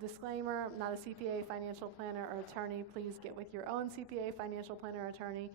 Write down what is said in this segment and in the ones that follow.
Disclaimer, I'm not a CPA, financial planner, or attorney. Please get with your own CPA, financial planner, or attorney.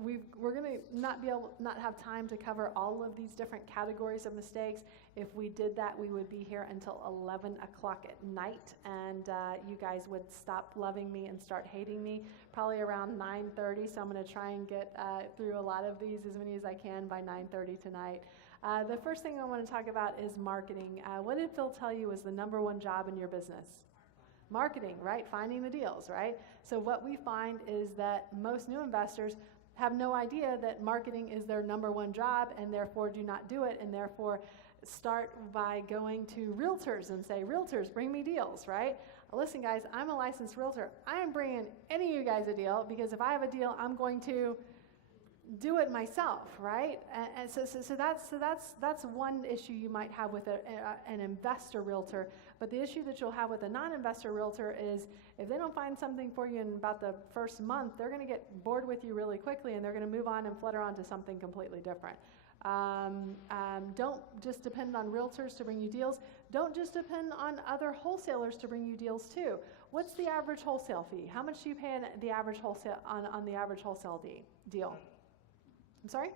We're going to not have time to cover all of these different categories of mistakes. If we did that, we would be here until 11 o'clock at night, and you guys would stop loving me and start hating me probably around 9:30. So I'm going to try and get through a lot of these, as many as I can, by 9:30 tonight. The first thing I want to talk about is marketing. What did Phil tell you was the #1 job in your business? Marketing, right? Finding the deals, right? So what we find is that most new investors have no idea that marketing is their #1 job, and therefore do not do it, and therefore start by going to realtors and say, realtors, bring me deals, right? Listen, guys, I'm a licensed realtor. I am bringing any of you guys a deal, because if I have a deal, I'm going to do it myself, right? And so that's one issue you might have with an investor realtor. But the issue that you'll have with a non-investor realtor is if they don't find something for you in about the first month, they're going to get bored with you really quickly, and they're going to move on and flutter on to something completely different. Don't just depend on realtors to bring you deals. Don't just depend on other wholesalers to bring you deals too. What's the average wholesale fee? How much do you pay on the average wholesale the average wholesale deal? I'm sorry?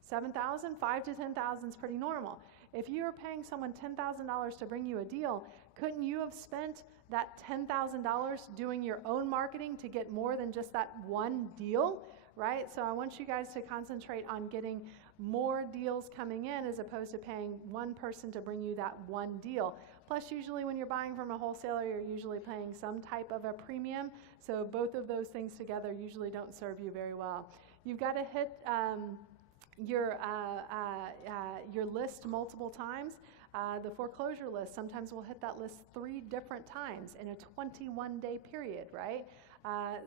7,000? 5,000 to 10,000 is pretty normal. If you were paying someone $10,000 to bring you a deal, couldn't you have spent that $10,000 doing your own marketing to get more than just that one deal, right? So I want you guys to concentrate on getting more deals coming in as opposed to paying one person to bring you that one deal. Plus, usually when you're buying from a wholesaler, you're usually paying some type of a premium. So both of those things together usually don't serve you very well. You've got to hit your list multiple times. The foreclosure list, sometimes we'll hit that list 3 different times in a 21-day period, right?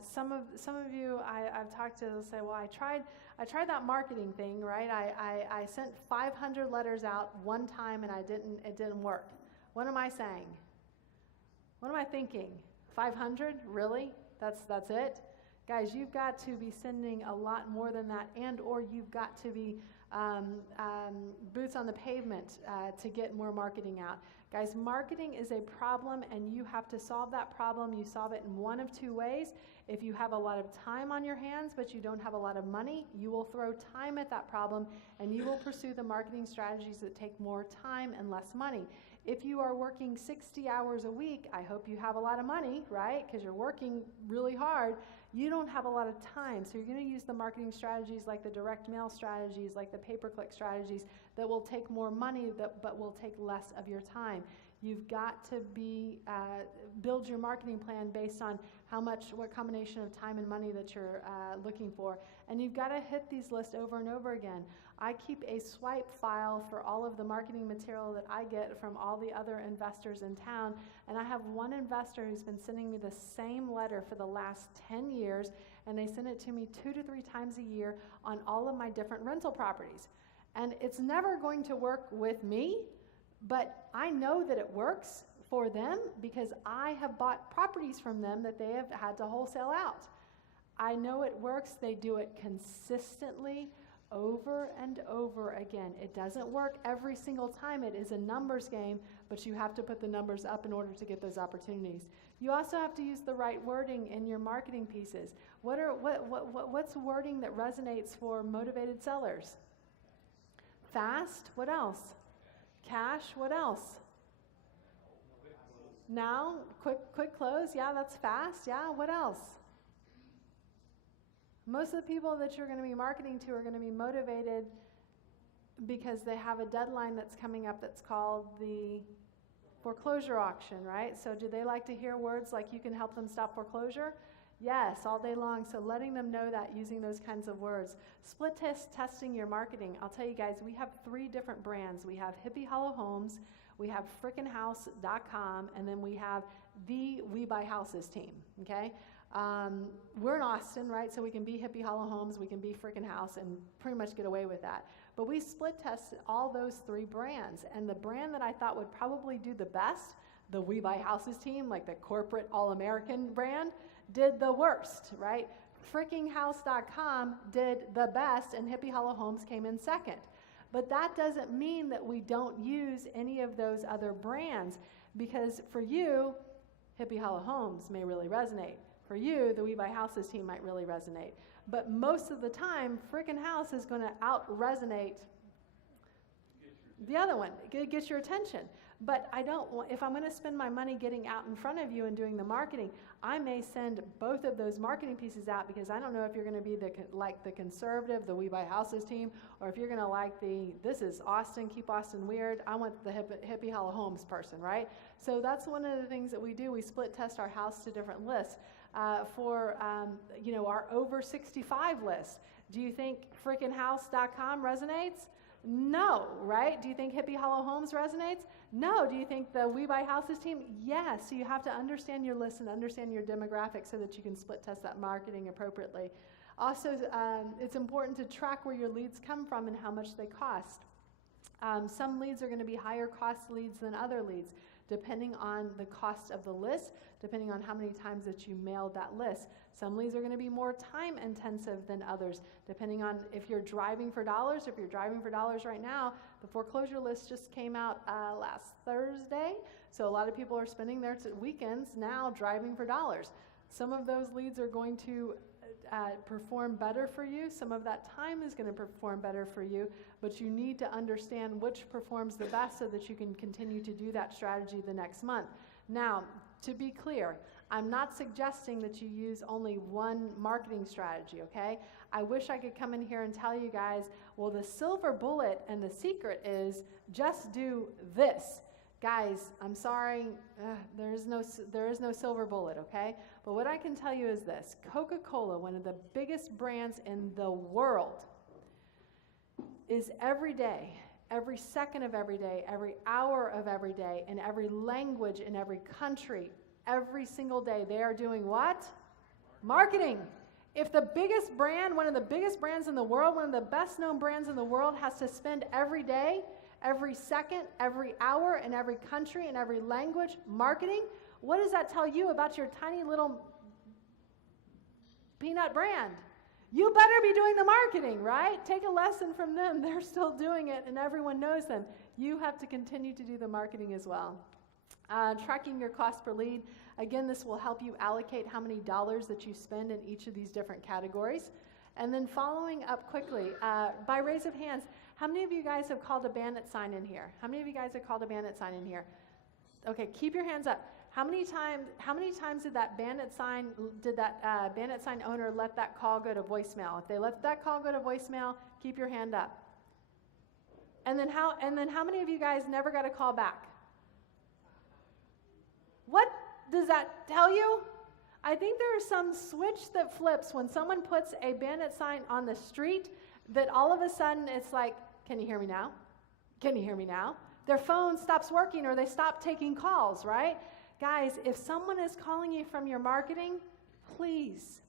Some of you I've talked to say, well, I tried that marketing thing, right? I sent 500 letters out one time and it didn't work. What am I saying? What am I thinking? 500? Really? That's it? Guys, you've got to be sending a lot more than that, and or you've got to be boots on the pavement to get more marketing out. Guys, marketing is a problem, and you have to solve that problem. You solve it in one of 2 ways. If you have a lot of time on your hands, but you don't have a lot of money, you will throw time at that problem, and you will pursue the marketing strategies that take more time and less money. If you are working 60 hours a week, I hope you have a lot of money, right? Because you're working really hard. You don't have a lot of time, so you're going to use the marketing strategies like the direct mail strategies, like the pay-per-click strategies that will take more money but will take less of your time. You've got to build your marketing plan based on what combination of time and money that you're looking for. And you've got to hit these lists over and over again. I keep a swipe file for all of the marketing material that I get from all the other investors in town, and I have one investor who's been sending me the same letter for the last 10 years, and they send it to me 2 to 3 times a year on all of my different rental properties. And it's never going to work with me, but I know that it works for them because I have bought properties from them that they have had to wholesale out. I know it works. They do it consistently over and over again. It doesn't work every single time. It is a numbers game, but you have to put the numbers up in order to get those opportunities. You also have to use the right wording in your marketing pieces. What's wording that resonates for motivated sellers? Fast. What else? Cash. What else? Now. Quick close. Yeah, that's fast. Yeah. What else? Most of the people that you're going to be marketing to are going to be motivated because they have a deadline that's coming up that's called the foreclosure auction, right? So do they like to hear words like you can help them stop foreclosure? Yes, all day long. So letting them know that using those kinds of words. Split testing your marketing. I'll tell you guys, we have 3 different brands. We have Hippie Hollow Homes, we have frickinhouse.com, and then we have the We Buy Houses team, okay? We're in Austin, right? So we can be Hippie Hollow Homes, we can be Frickin' House, and pretty much get away with that. But we split tested all those 3 brands, and the brand that I thought would probably do the best, the We Buy Houses team, like the corporate all-American brand, did the worst, right? Frickinghouse.com did the best, and Hippie Hollow Homes came in second. But that doesn't mean that we don't use any of those other brands, because for you, Hippie Hollow Homes may really resonate. For you, the We Buy Houses team might really resonate. But most of the time, Frickin' House is going to out-resonate the other one. It gets your attention. But I don't want, if I'm going to spend my money getting out in front of you and doing the marketing, I may send both of those marketing pieces out, because I don't know if you're going to be like the conservative, the We Buy Houses team, or if you're going to like this is Austin, keep Austin weird, I want the Hippie Hollow Homes person, right? So that's one of the things that we do. We split test our house to different lists. For our over 65 list, do you think frickinhouse.com resonates? No, right? Do you think Hippie Hollow Homes resonates? No. Do you think the We Buy Houses team? Yes. So you have to understand your list and understand your demographics so that you can split test that marketing appropriately. Also, it's important to track where your leads come from and how much they cost. Some leads are going to be higher cost leads than other leads, depending on the cost of the list, depending on how many times that you mailed that list. Some leads are going to be more time intensive than others, depending on if you're driving for dollars. If you're driving for dollars right now, the foreclosure list just came out last Thursday, so a lot of people are spending their weekends now driving for dollars. Some of those leads are going to perform better for you. Some of that time is going to perform better for you, but you need to understand which performs the best so that you can continue to do that strategy the next month. Now, to be clear, I'm not suggesting that you use only one marketing strategy, okay? I wish I could come in here and tell you guys, well, the silver bullet and the secret is just do this. Guys, I'm sorry, there is no silver bullet, okay? But what I can tell you is this. Coca-Cola, one of the biggest brands in the world, is every day, every second of every day, every hour of every day, in every language, in every country, every single day, they are doing what? Marketing. If the biggest brand, one of the biggest brands in the world, one of the best known brands in the world has to spend every day, every second, every hour, in every country, in every language, marketing, what does that tell you about your tiny little peanut brand? You better be doing the marketing, right? Take a lesson from them. They're still doing it and everyone knows them. You have to continue to do the marketing as well. Tracking your cost per lead. Again, this will help you allocate how many dollars that you spend in each of these different categories. And then following up quickly, by raise of hands, how many of you guys have called a bandit sign in here? How many of you guys have called a bandit sign in here? Okay, keep your hands up. How many times did that bandit sign owner let that call go to voicemail? If they let that call go to voicemail, keep your hand up. And then how many of you guys never got a call back? What does that tell you? I think there is some switch that flips when someone puts a bandit sign on the street, that all of a sudden it's like, can you hear me now? Can you hear me now? Their phone stops working or they stop taking calls, right? Guys, if someone is calling you from your marketing, please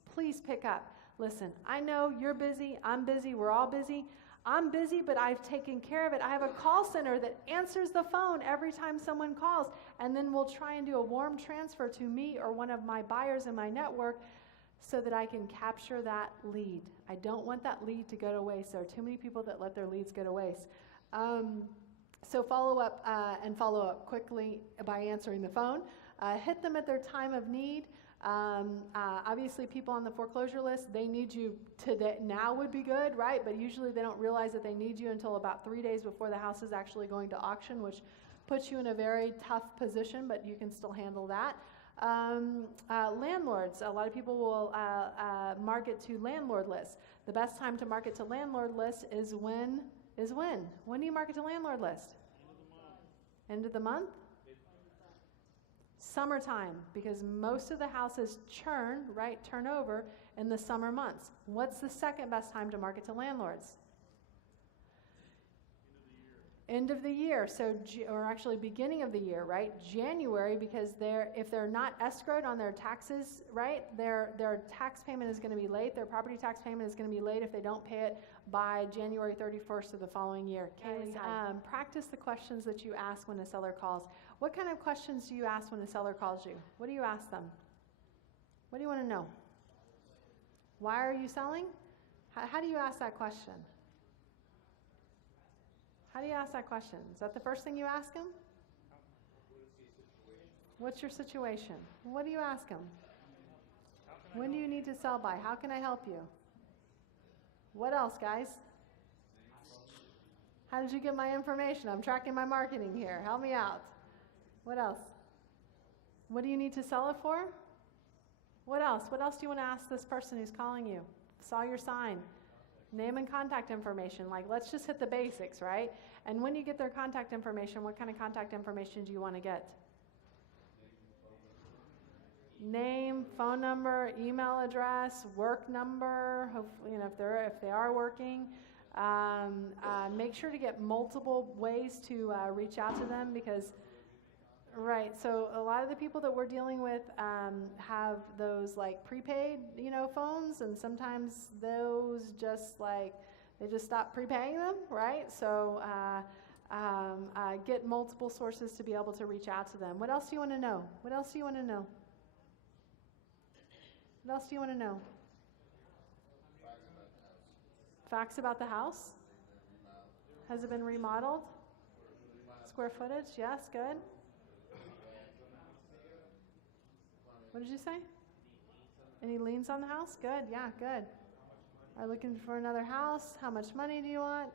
pick up. Listen, I know you're busy, I'm busy, we're all busy. I'm busy, but I've taken care of it. I have a call center that answers the phone every time someone calls, and then we'll try and do a warm transfer to me or one of my buyers in my network so that I can capture that lead. I don't want that lead to go to waste. There are too many people that let their leads go to waste. So follow up quickly by answering the phone. Hit them at their time of need. Obviously, people on the foreclosure list, they need you today. Now would be good, right? But usually they don't realize that they need you until about 3 days before the house is actually going to auction, which puts you in a very tough position, but you can still handle that. Landlords, a lot of people will market to landlord lists. The best time to market to landlord lists is when? When do you market to landlord list? End of the month? Summertime, because most of the houses churn, right, turn over in the summer months. What's the second best time to market to landlords? End of the year, so or actually beginning of the year, right? January, because if they're not escrowed on their taxes, right, their tax payment is going to be late. Their property tax payment is going to be late if they don't pay it by January 31st of the following year. Kaylee, practice the questions that you ask when a seller calls. What kind of questions do you ask when a seller calls you? What do you ask them? What do you want to know? Why are you selling? How do you ask that question? How do you ask that question? Is that the first thing you ask them? What's your situation? What do you ask them? When do you need to sell by? How can I help you? What else, guys? How did you get my information? I'm tracking my marketing here. Help me out. What else? What do you need to sell it for? What else? What else do you want to ask this person who's calling you? Saw your sign. Name and contact information. Like, let's just hit the basics, right? And when you get their contact information, what kind of contact information do you want to get? Name, phone number, email address, work number. Hopefully, if they are working, make sure to get multiple ways to reach out to them because, right. So a lot of the people that we're dealing with have those like prepaid, phones, and sometimes those just they just stop prepaying them, right? So get multiple sources to be able to reach out to them. What else do you want to know? What else do you want to know? What else do you want to know? Facts about the house? Has it been remodeled? Square footage? Yes, good. What did you say? Any liens on the house? Good, yeah, good. Are looking for another house? How much money do you want?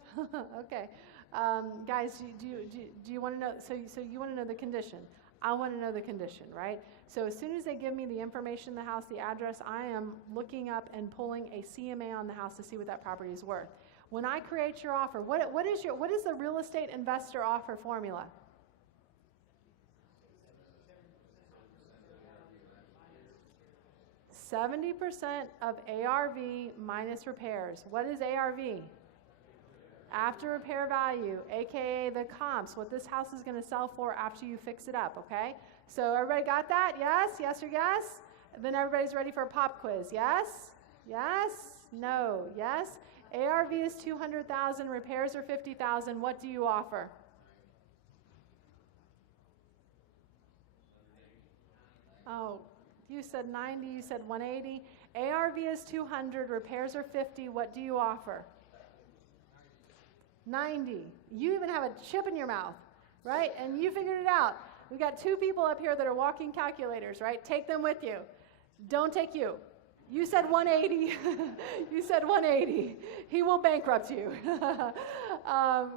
Okay. Guys, do you want to know? So you want to know the condition. I want to know the condition, right? So as soon as they give me the information, the house, the address, I am looking up and pulling a CMA on the house to see what that property is worth. When I create your offer, what is the real estate investor offer formula? %70 of ARV minus repairs. What is ARV? After repair value, aka the comps, what this house is going to sell for after you fix it up, okay? So everybody got that? Yes? Yes or yes? Then everybody's ready for a pop quiz. Yes? Yes? No? Yes? ARV is $200,000, repairs are $50,000. What do you offer? Oh, you said 90, you said 180. ARV is 200, repairs are 50. What do you offer? 90. You even have a chip in your mouth, right? And you figured it out. We got 2 people up here that are walking calculators, right? Take them with you. Don't take you. You said 180. You said 180. He will bankrupt you.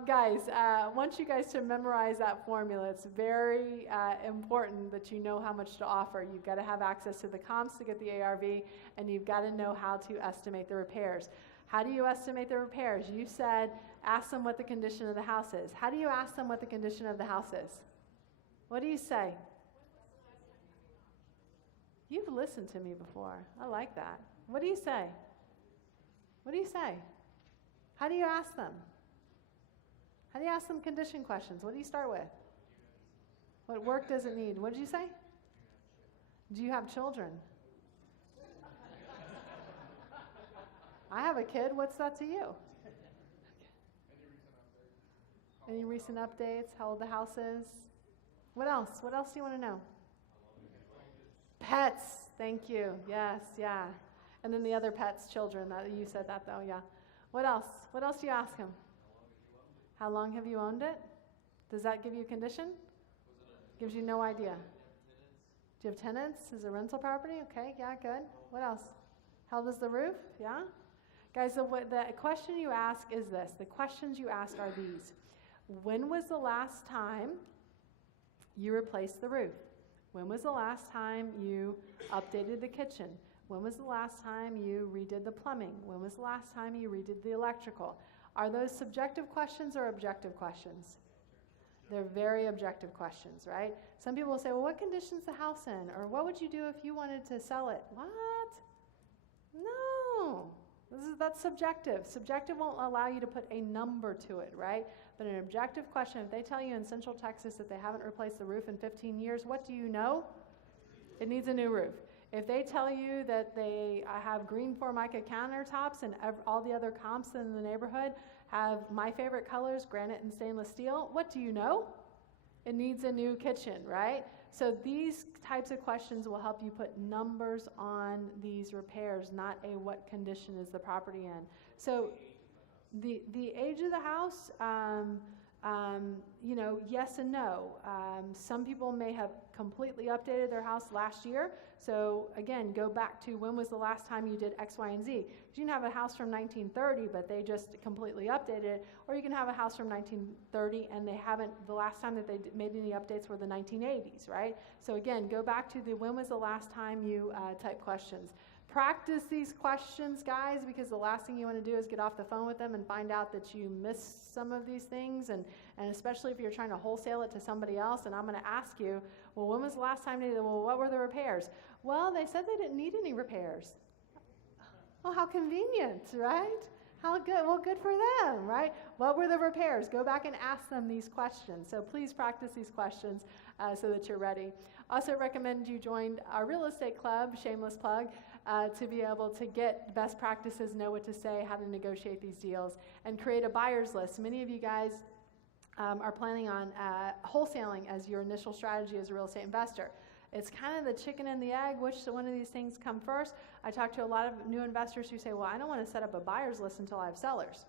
Guys, I want you guys to memorize that formula. It's very important that you know how much to offer. You've got to have access to the comps to get the ARV, and you've got to know how to estimate the repairs. How do you estimate the repairs? You said ask them what the condition of the house is. How do you ask them what the condition of the house is? What do you say? You've listened to me before. I like that. What do you say? What do you say? How do you ask them? How do you ask them condition questions? What do you start with? What work does it need? What did you say? Do you have children? I have a kid. What's that to you? Any recent updates? How old the house is? What else? What else do you want to know? Pets. Thank you. Yes, yeah. And then the other pets, children. You said that though, yeah. What else? What else do you ask them? How long have you owned it? Does that give you a condition? Gives you no idea. Do you have tenants? Is it a rental property? Okay, yeah, good. What else? How old is the roof? Yeah? Guys, the question you ask is this. The questions you ask are these. When was the last time you replaced the roof? When was the last time you updated the kitchen? When was the last time you redid the plumbing? When was the last time you redid the electrical? Are those subjective questions or objective questions? They're very objective questions, right? Some people will say, well, what condition's the house in? Or what would you do if you wanted to sell it? What? No. That's subjective. Subjective won't allow you to put a number to it, right? But an objective question, if they tell you in Central Texas that they haven't replaced the roof in 15 years, what do you know? It needs a new roof. If they tell you that they have green Formica countertops and all the other comps in the neighborhood have my favorite colors, granite and stainless steel, what do you know? It needs a new kitchen, right? So these types of questions will help you put numbers on these repairs, not a what condition is the property in. So the age of the house, Yes and no. Some people may have completely updated their house last year. So again, go back to when was the last time you did X, Y, and Z. You can have a house from 1930, but they just completely updated it. Or you can have a house from 1930 and they haven't, the last time that they made any updates were the 1980s, right? So again, go back to the when was the last time you type questions. Practice these questions, guys, because the last thing you want to do is get off the phone with them and find out that you missed some of these things, and especially if you're trying to wholesale it to somebody else, and I'm going to ask you, well, when was the last time they did, well, what were the repairs? Well, they said they didn't need any repairs. Well, how convenient, right? How good, well, good for them, right? What were the repairs? Go back and ask them these questions. So please practice these questions so that you're ready. Also recommend you join our real estate club, shameless plug, to be able to get best practices, know what to say, how to negotiate these deals, and create a buyer's list. Many of you guys are planning on wholesaling as your initial strategy as a real estate investor. It's kind of the chicken and the egg, which one of these things come first. I talk to a lot of new investors who say, well, I don't want to set up a buyer's list until I have sellers.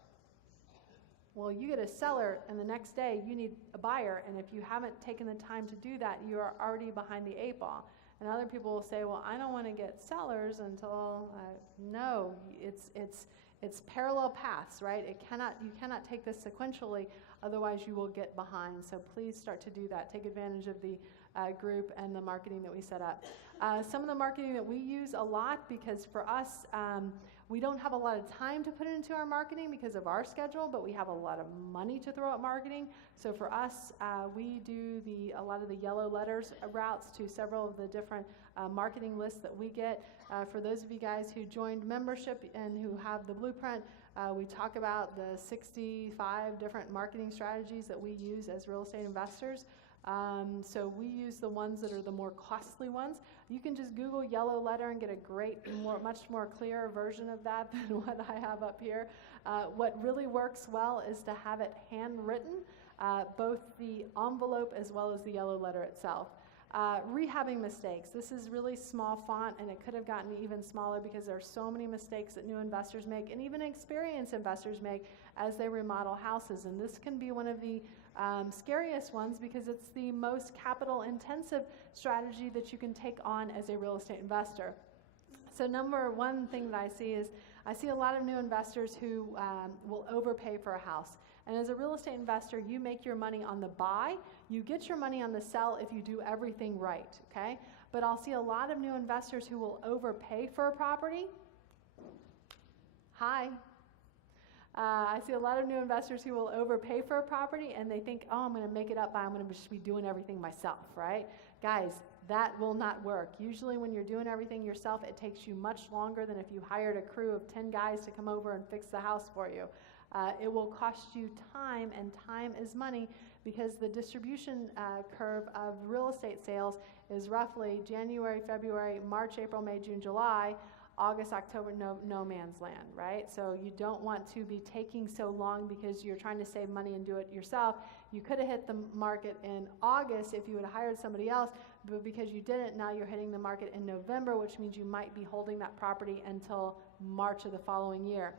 Well, you get a seller, and the next day you need a buyer, and if you haven't taken the time to do that, you are already behind the 8 ball. And other people will say, well, I don't want to get sellers until, no, it's parallel paths, right? You cannot take this sequentially, otherwise you will get behind. So please start to do that. Take advantage of the group and the marketing that we set up. Some of the marketing that we use a lot, because for us, we don't have a lot of time to put it into our marketing because of our schedule, but we have a lot of money to throw at marketing. So for us, we do a lot of the yellow letters routes to several of the different marketing lists that we get. For those of you guys who joined membership and who have the blueprint, we talk about the 65 different marketing strategies that we use as real estate investors. So we use the ones that are the more costly ones. You can just Google yellow letter and get a great, much more clear version of that than what I have up here. What really works well is to have it handwritten, both the envelope as well as the yellow letter itself. Rehabbing mistakes. This is really small font, and it could have gotten even smaller because there are so many mistakes that new investors make and even experienced investors make as they remodel houses. And this can be one of the scariest ones because it's the most capital intensive strategy that you can take on as a real estate investor. So number one thing that I see is I see a lot of new investors who will overpay for a house. And as a real estate investor, you make your money on the buy. You get your money on the sell if you do everything right, okay? But I'll see a lot of new investors who will overpay for a property. Hi. I see a lot of new investors who will overpay for a property and they think, oh, I'm going to make it up, I'm going to just be doing everything myself, right? Guys, that will not work. Usually when you're doing everything yourself, it takes you much longer than if you hired a crew of 10 guys to come over and fix the house for you. It will cost you time, and time is money, because the distribution curve of real estate sales is roughly January, February, March, April, May, June, July, August, October, no man's land, right? So you don't want to be taking so long because you're trying to save money and do it yourself. You could have hit the market in August if you would have hired somebody else, but because you didn't, now you're hitting the market in November, which means you might be holding that property until March of the following year.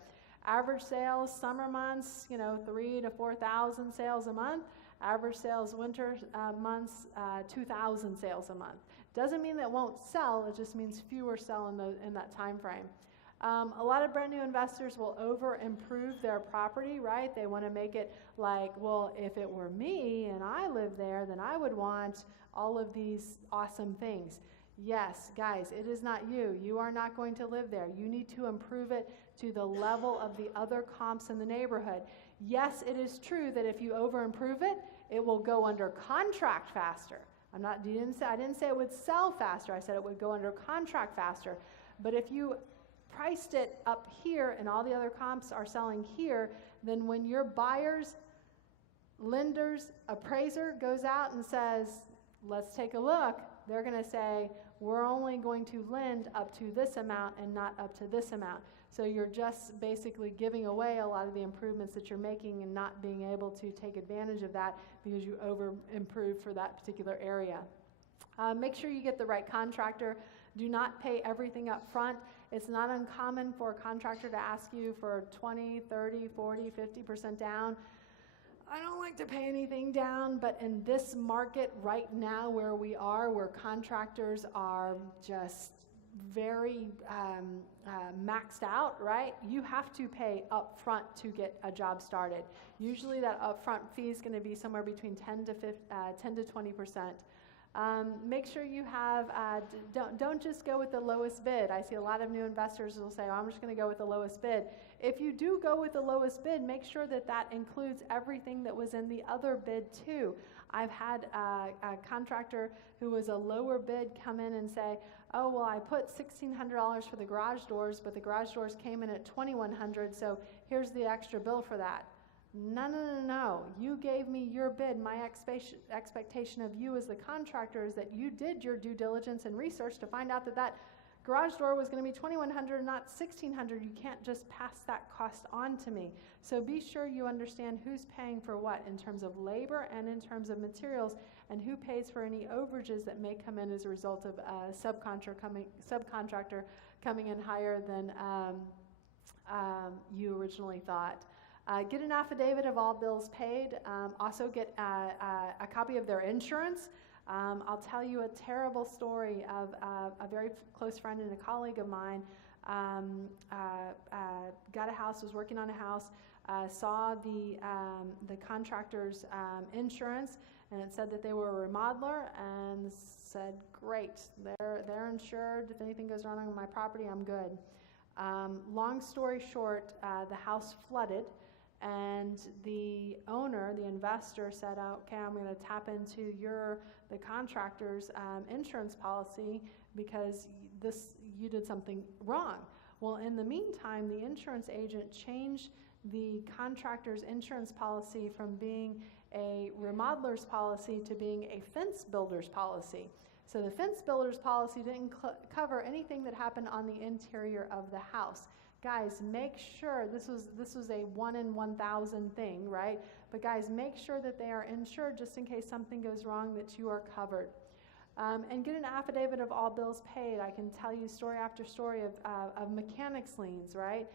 Average sales, summer months, 3,000 to 4,000 sales a month. Average sales winter months, 2,000 sales a month. Doesn't mean that it won't sell, it just means fewer sell in that time frame. A lot of brand new investors will over improve their property, right? They want to make it like, well, if it were me and I lived there, then I would want all of these awesome things. Yes, guys, it is not you. You are not going to live there. You need to improve it to the level of the other comps in the neighborhood. Yes, it is true that if you over improve it, it will go under contract faster. I didn't say it would sell faster. I said it would go under contract faster. But if you priced it up here and all the other comps are selling here, then when your buyers, lenders, appraiser goes out and says, let's take a look, they're going to say, we're only going to lend up to this amount and not up to this amount. So you're just basically giving away a lot of the improvements that you're making and not being able to take advantage of that because you over improved for that particular area. Make sure you get the right contractor. Do not pay everything up front. It's not uncommon for a contractor to ask you for 20, 30, 40, 50% down. I don't like to pay anything down, but in this market right now where we are, where contractors are just very maxed out, right? You have to pay up front to get a job started. Usually that upfront fee is going to be somewhere between 10 to 20%. Make sure you have, don't just go with the lowest bid. I see a lot of new investors will say, oh, I'm just going to go with the lowest bid. If you do go with the lowest bid, make sure that that includes everything that was in the other bid too. I've had a contractor who was a lower bid come in and say, oh, well, I put $1,600 for the garage doors, but the garage doors came in at $2,100, so here's the extra bill for that. No. You gave me your bid. My expectation of you as the contractor is that you did your due diligence and research to find out that that garage door was going to be $2,100, not $1,600. You can't just pass that cost on to me. So be sure you understand who's paying for what in terms of labor and in terms of materials, and who pays for any overages that may come in as a result of a subcontractor coming in higher than you originally thought. Get an affidavit of all bills paid. Also get a copy of their insurance. I'll tell you a terrible story of a very close friend and a colleague of mine. Got a house, was working on a house, saw the contractor's insurance, and it said that they were a remodeler, and said, great, they're insured. If anything goes wrong on my property, I'm good. Long story short, the house flooded, and the owner, the investor, said, okay, I'm going to tap into the contractor's insurance policy because you did something wrong. Well, in the meantime, the insurance agent changed the contractor's insurance policy from being a remodeler's policy to being a fence builder's policy. So the fence builder's policy didn't cover anything that happened on the interior of the house. Guys, make sure, this was a 1 in 1,000 thing, right? But guys, make sure that they are insured just in case something goes wrong, that you are covered. And get an affidavit of all bills paid. I can tell you story after story of mechanics liens, right?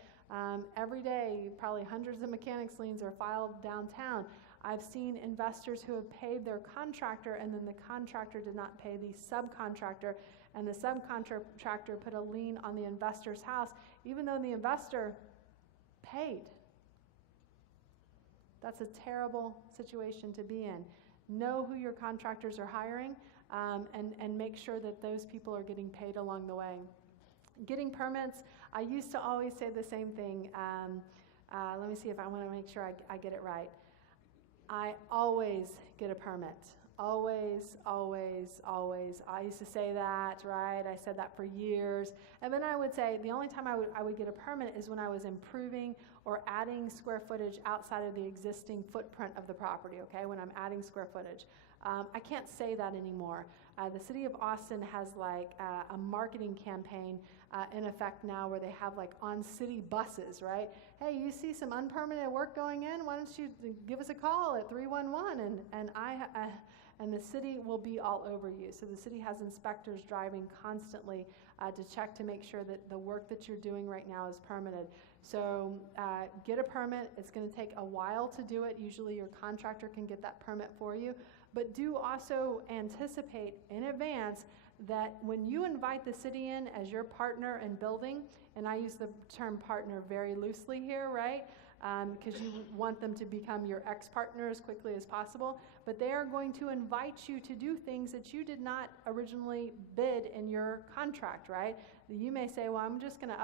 Every day, probably hundreds of mechanics liens are filed downtown. I've seen investors who have paid their contractor, and then the contractor did not pay the subcontractor, and the subcontractor put a lien on the investor's house, even though the investor paid. That's a terrible situation to be in. Know who your contractors are hiring, and make sure that those people are getting paid along the way. Getting permits, I used to always say the same thing. Let me see if I want to make sure I get it right. I always get a permit. Always, always, always. I used to say that, right? I said that for years. And then I would say the only time I would get a permit is when I was improving or adding square footage outside of the existing footprint of the property, okay? When I'm adding square footage. I can't say that anymore. The city of Austin has like a marketing campaign in effect now where they have like on city buses, right? Hey, you see some unpermitted work going in? Why don't you give us a call at 311 and the city will be all over you. So the city has inspectors driving constantly to check to make sure that the work that you're doing right now is permitted. So get a permit. It's going to take a while to do it. Usually your contractor can get that permit for you. But do also anticipate in advance that when you invite the city in as your partner in building, and I use the term partner very loosely here, right? Because you want them to become your ex-partner as quickly as possible, but they are going to invite you to do things that you did not originally bid in your contract, right? You may say, well, I'm just going to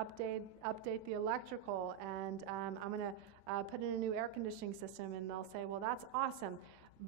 update the electrical, and I'm going to put in a new air conditioning system, and they'll say, well, that's awesome.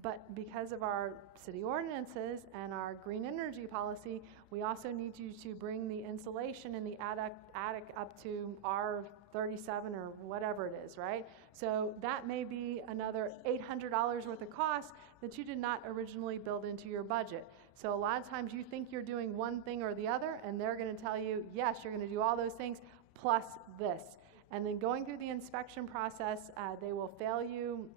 But because of our city ordinances and our green energy policy, we also need you to bring the insulation in the attic up to R37 or whatever it is, right? So that may be another $800 worth of cost that you did not originally build into your budget. So a lot of times you think you're doing one thing or the other, and they're going to tell you, yes, you're going to do all those things plus this. And then going through the inspection process, they will fail you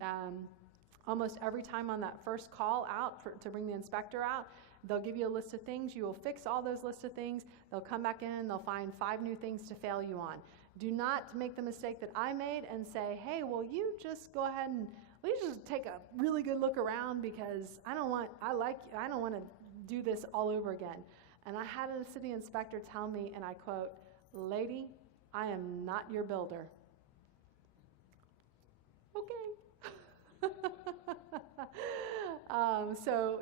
almost every time on that first call out to bring the inspector out. They'll give you a list of things. You will fix all those lists of things. They'll come back in and they'll find 5 new things to fail you on. Do not make the mistake that I made and say, hey, well, you just go ahead and let's just take a really good look around because I don't want to do this all over again. And I had a city inspector tell me, and I quote, "Lady, I am not your builder." Okay.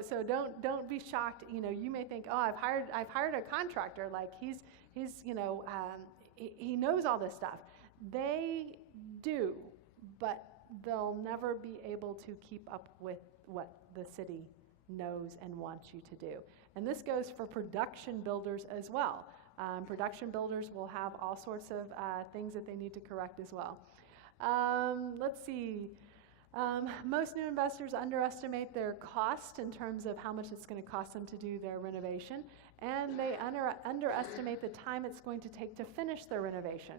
So don't be shocked. You know, you may think, oh, I've hired a contractor, like he's he knows all this stuff. They do, but they'll never be able to keep up with what the city knows and wants you to do. And this goes for production builders as well. Production builders will have all sorts of things that they need to correct as well. Let's see. Most new investors underestimate their cost in terms of how much it's going to cost them to do their renovation, and they underestimate the time it's going to take to finish their renovation.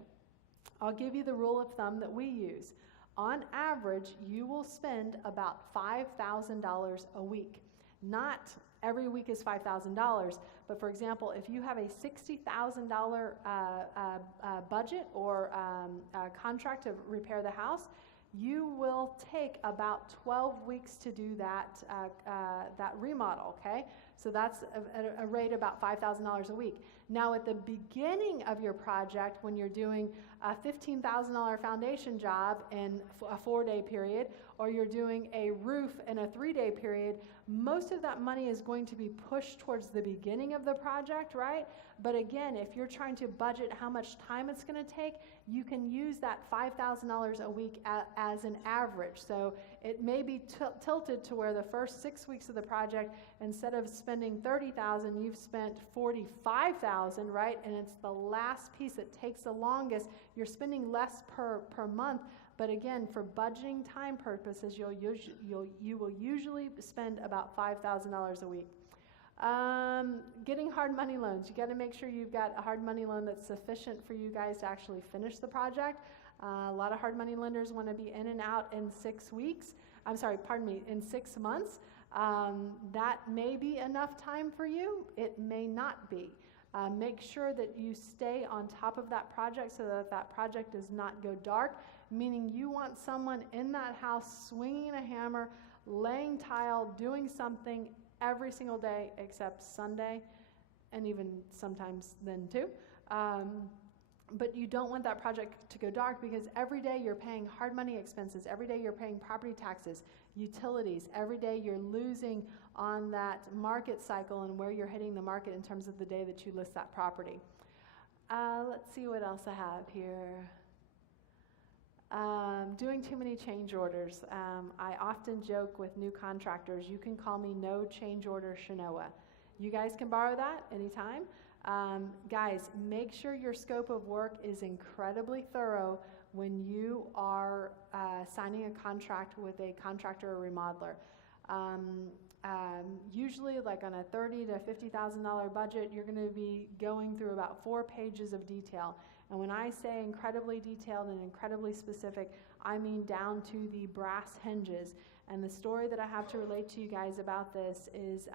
I'll give you the rule of thumb that we use. On average, you will spend about $5,000 a week. Not every week is $5,000, but for example, if you have a $60,000 budget or contract to repair the house, you will take about 12 weeks to do that remodel, okay? So that's a rate about $5,000 a week. Now at the beginning of your project, when you're doing a $15,000 foundation job in a 4-day period, or you're doing a roof in a 3-day period, most of that money is going to be pushed towards the beginning of the project, right? But again, if you're trying to budget how much time it's going to take, you can use that $5,000 a week as an average. So it may be tilted to where the first 6 weeks of the project, instead of spending $30,000, you've spent $45,000, right? And it's the last piece that takes the longest. You're spending less per month. But again, for budgeting time purposes, you will usually spend about $5,000 a week. Getting hard money loans. You got to make sure you've got a hard money loan that's sufficient for you guys to actually finish the project. A lot of hard money lenders want to be in and out in 6 weeks. In 6 months. That may be enough time for you. It may not be. Make sure that you stay on top of that project so that that project does not go dark, meaning you want someone in that house swinging a hammer, laying tile, doing something every single day except Sunday, and even sometimes then too. But you don't want that project to go dark, because every day you're paying hard money expenses, every day you're paying property taxes, utilities, every day you're losing on that market cycle and where you're hitting the market in terms of the day that you list that property. Let's see what else I have here. Doing too many change orders. I often joke with new contractors, you can call me no change order Shanoa. You guys can borrow that anytime. Guys, make sure your scope of work is incredibly thorough when you are signing a contract with a contractor or remodeler. Usually, like on a $30,000 to $50,000 budget, you're going to be going through about 4 pages of detail. And when I say incredibly detailed and incredibly specific, I mean down to the brass hinges. And the story that I have to relate to you guys about this is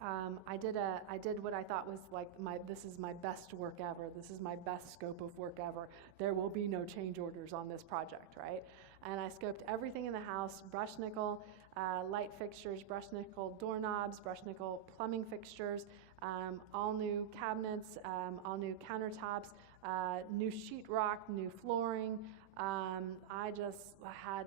I did what I thought was like this is my best work ever. This is my best scope of work ever. There will be no change orders on this project, right? And I scoped everything in the house: brush nickel, light fixtures, brush nickel doorknobs, brush nickel plumbing fixtures, all new cabinets, all new countertops, new sheetrock, new flooring. I just had,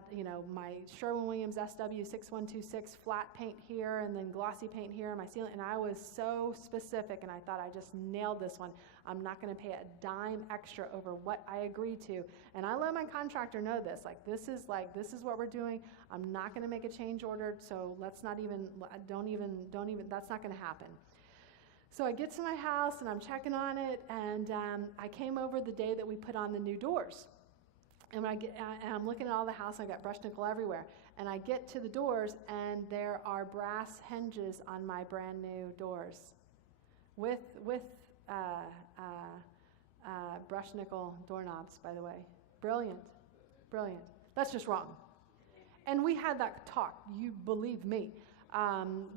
my Sherwin-Williams SW6126 flat paint here and then glossy paint here on my ceiling, and I was so specific, and I thought I just nailed this one. I'm not going to pay a dime extra over what I agreed to, and I let my contractor know this. This is what we're doing. I'm not going to make a change order, so let's not even, don't even, that's not going to happen. So I get to my house and I'm checking on it, and I came over the day that we put on the new doors. And when I'm looking at all the house, I got brushed nickel everywhere. And I get to the doors, and there are brass hinges on my brand new doors, with brushed nickel doorknobs. By the way, brilliant. That's just wrong. And we had that talk. You believe me?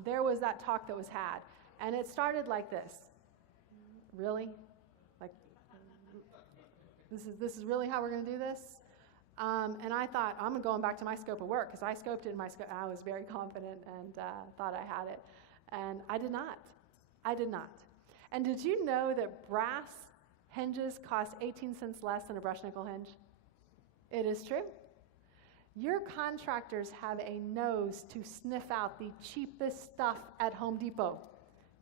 There was that talk that was had, and it started like this. Really? This is really how we're going to do this? And I thought, I'm going back to my scope of work, because I scoped it in my scope. I was very confident and thought I had it. And I did not. I did not. And did you know that brass hinges cost 18 cents less than a brush nickel hinge? It is true. Your contractors have a nose to sniff out the cheapest stuff at Home Depot,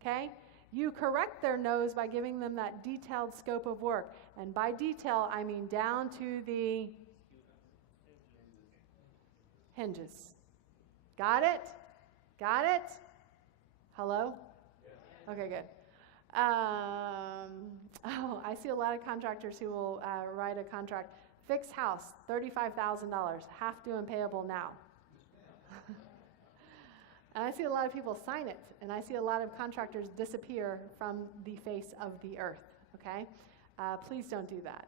okay? You correct their nose by giving them that detailed scope of work. And by detail, I mean down to the hinges. Got it? Got it? Hello? Okay, good. I see a lot of contractors who will write a contract. Fixed house, $35,000, half due and payable now. And I see a lot of people sign it, and I see a lot of contractors disappear from the face of the earth, okay? Please don't do that.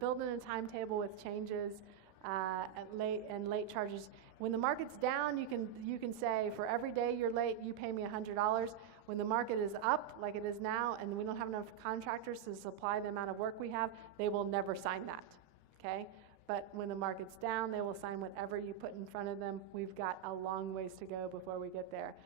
Build in a timetable with changes and late charges. When the market's down, you can say, for every day you're late, you pay me $100. When the market is up, like it is now, and we don't have enough contractors to supply the amount of work we have, they will never sign that, okay? But when the market's down, they will sign whatever you put in front of them. We've got a long ways to go before we get there.